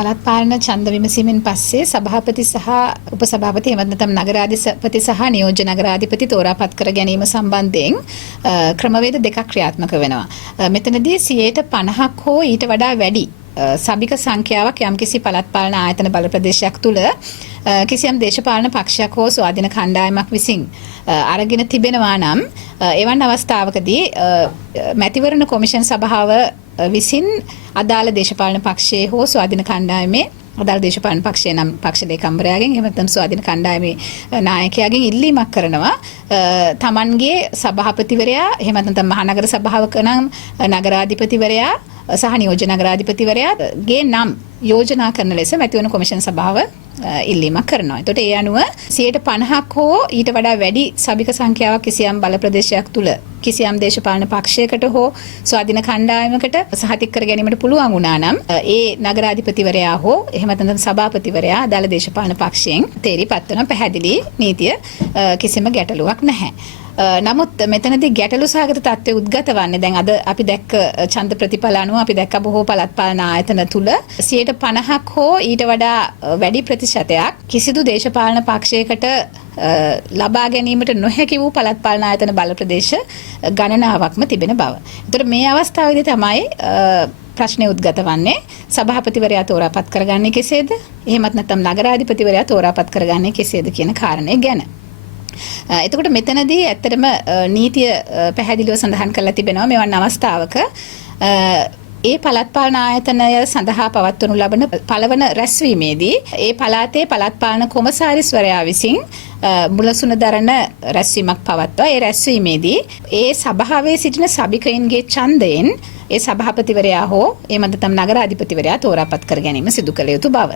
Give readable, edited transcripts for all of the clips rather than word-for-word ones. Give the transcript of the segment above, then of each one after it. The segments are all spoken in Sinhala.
පළාත් පාලන ඡන්ද විමසීමෙන් පස්සේ සභාපති සහ උපසභාපති එහෙම නැත්නම් නගරාධිපති සහ නියෝජ්‍ය නගරාධිපති තෝරාපත් කර ගැනීම සම්බන්ධයෙන් ක්‍රමවේද දෙකක් ක්‍රියාත්මක වෙනවා. මෙතනදී 50% හෝ ඊට වඩා වැඩි සභික සංඛ්‍යාවක් යම්කිසි පළාත් පාලන ආයතන බල ප්‍රදේශයක් තුල කිසියම් දේශපාලන පක්ෂයක් හෝ ස්වාධීන කණ්ඩායමක් විසින් අරගෙන තිබෙනවා නම් එවන් අවස්ථාවකදී මැතිවරණ කොමිෂන් සභාව විසින් අදාළ දේශපාලන පක්ෂයේ හෝ ස්වාධීන කණ්ඩායමේ අදාළ දේශපාලන පක්ෂයේ නම් පක්ෂ ලේකම්වරයාගෙන් එහෙම නැත්නම් ස්වාධීන කණ්ඩායමේ නායකයාගෙන් ඉල්ලීමක් කරනවා තමන්ගේ සභාපතිවරයා එහෙම නැත්නම් මහනගර සභාවක නම් නගරාධිපතිවරයා සහ නියෝජ්‍ය නගරාධිපතිවරයාගේ නම් යෝජනා කරන ලෙස මැතිවරණ කොමිෂන් සභාව ඉල්ලීමක් කරනවා. එතකොට ඒ අනුව 50% හෝ ඊට වඩා වැඩි සභික සංඛ්‍යාවක් කිසියම් බල ප්‍රදේශයක් තුල කිසියම් දේශපාලන පක්ෂයකට හෝ ස්වාධීන කණ්ඩායමකට සහතික කර ගැනීමට පුළුවන් වුණා නම් ඒ නගරාධිපතිවරයා හෝ එහෙම නැත්නම් සභාපතිවරයා අදාළ දේශපාලන පක්ෂයෙන් තේරිපත් වෙන පැහැදිලි නීතිය කිසිම ගැටලුවක් නැහැ. නමුත් මෙතනදී ගැටලු සහගත තත්ත්වය උද්ගත වන්නේ දැන් අද අපි දැක්ක ඡන්ද ප්‍රතිඵල අනුව අපි දැක්ක බොහෝ පළාත් පාලන ආයතන තුල 50% හෝ ඊට වඩා වැඩි ප්‍රතිශතයක් කිසිදු දේශපාලන පක්ෂයකට ලබා ගැනීමට නොහැකි වූ පළාත් පාලන ආයතන බල ප්‍රදේශ ගණනාවක්ම තිබෙන බව. ඒතර මේ අවස්ථාවේදී තමයි ප්‍රශ්නය උද්ගත වන්නේ සභාපතිවරයා තෝරාපත් කරගන්නේ කෙසේද? එහෙමත් නැත්නම් නගරාධිපතිවරයා තෝරාපත් කරගන්නේ කෙසේද කියන කාරණය ගැන. එතකොට මෙතනදී ඇත්තටම නීතිය පැහැදිලිව සඳහන් කරලා තිබෙනවා මෙවන් අවස්ථාවක ඒ පළාත් පාලන ආයතනය සඳහා පවත්වනු ලබන පළවන රැස්වීමේදී ඒ පළාතේ පළාත් පාලන කොමසාරිස්වරයා විසින් මුලසුන දරන රැස්වීමක් පවත්වා ඒ රැස්වීමේදී ඒ සභාවේ සිටින සභිකයින්ගේ ඡන්දයෙන් ඒ සභාපතිවරයා හෝ එහෙම නැත්නම් නගරාධිපතිවරයා තෝරාපත් කර ගැනීම සිදු කළ යුතු බව.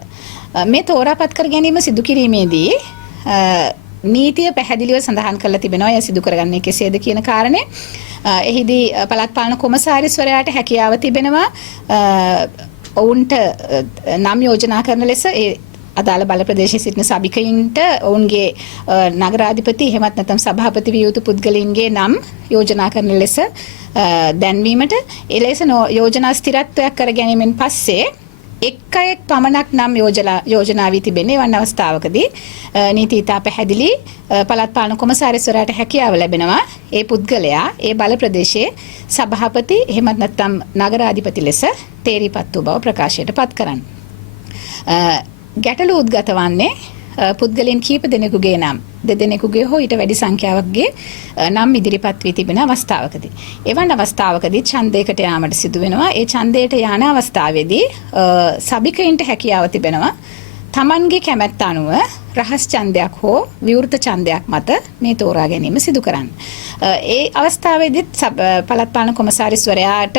මේ තෝරාපත් කර ගැනීම සිදු කිරීමේදී නීතිය පැහැදිලිව සඳහන් කරලා තිබෙනවා එය සිදු කරගන්නේ කෙසේද කියන කාරණේ. එහිදී පළාත් පාලන කොමසාරිස්වරයාට හැකියාව තිබෙනවා ඔවුන්ට නම් යෝජනා කරන ලෙස ඒ අදාළ බල ප්‍රදේශයේ සිටින සභිකයින්ට ඔවුන්ගේ නගරාධිපති එහෙමත් නැත්නම් සභාපති විය යුතු පුද්ගලයින්ගේ නම් යෝජනා කරන ලෙස දැන්වීමට ඒ ලෙස යෝජනා ස්ථිරත්වයක් කර ගැනීමෙන් පස්සේ එක් අයෙක් පමණක් නම් යෝජනා වී තිබෙන්නේ වන් අවස්ථාවකදී නීති ඉතා පැහැදිලි පළාත් පාලන කොමසාරිස්වරයාට හැකියාව ලැබෙනවා ඒ පුද්ගලයා ඒ බල ප්‍රදේශයේ සභාපති එහෙමත් නැත්නම් නගරාධිපති ලෙස තේරිපත් වූ බව ප්‍රකාශයට පත් කරන්න. ගැටලු උද්ගත වන්නේ පුද්ගලයන් කීප දෙනෙකුගේ නම් දෙදෙනෙකුගේ හෝ ඊට වැඩි සංඛ්‍යාවකගේ නම් ඉදිරිපත් වී තිබෙන අවස්ථාවකදී එවන් අවස්ථාවකදී ඡන්දයකට යාමට සිදු වෙනවා. ඒ ඡන්දයට යන අවස්ථාවේදී සභිකයින්ට හැකියාව තිබෙනවා තමන්ගේ කැමැත්ත අනුව රහස් ඡන්දයක් හෝ විවෘත ඡන්දයක් මත මේ තෝරා ගැනීම සිදු කරන්න. ඒ අවස්ථාවේදී පළාත් පාලන කොමසාරිස්වරයාට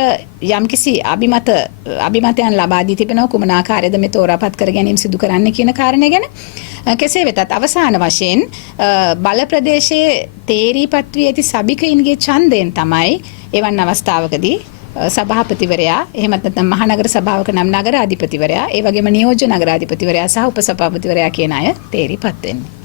යම්කිසි අභිමතයන් ලබා දී තිබෙනවා කුමන ආකාරයේද මේ තෝරාපත් කර ගැනීම සිදු කරන්න කියන කාරණය ගැන. කෙසේ වෙතත් අවසාන වශයෙන් බල ප්‍රදේශයේ තේරීපත් වී ඇති සභිකයින්ගේ ඡන්දයෙන් තමයි එවන් අවස්ථාවකදී සභාපතිවරයා එහෙමත් නැත්නම් මහනගර සභාවක නම් නගරාධිපතිවරයා ඒ වගේම නියෝජ්‍ය නගරාධිපතිවරයා සහ උපසභාපතිවරයා කියන අය තේරීපත් වෙන්නේ.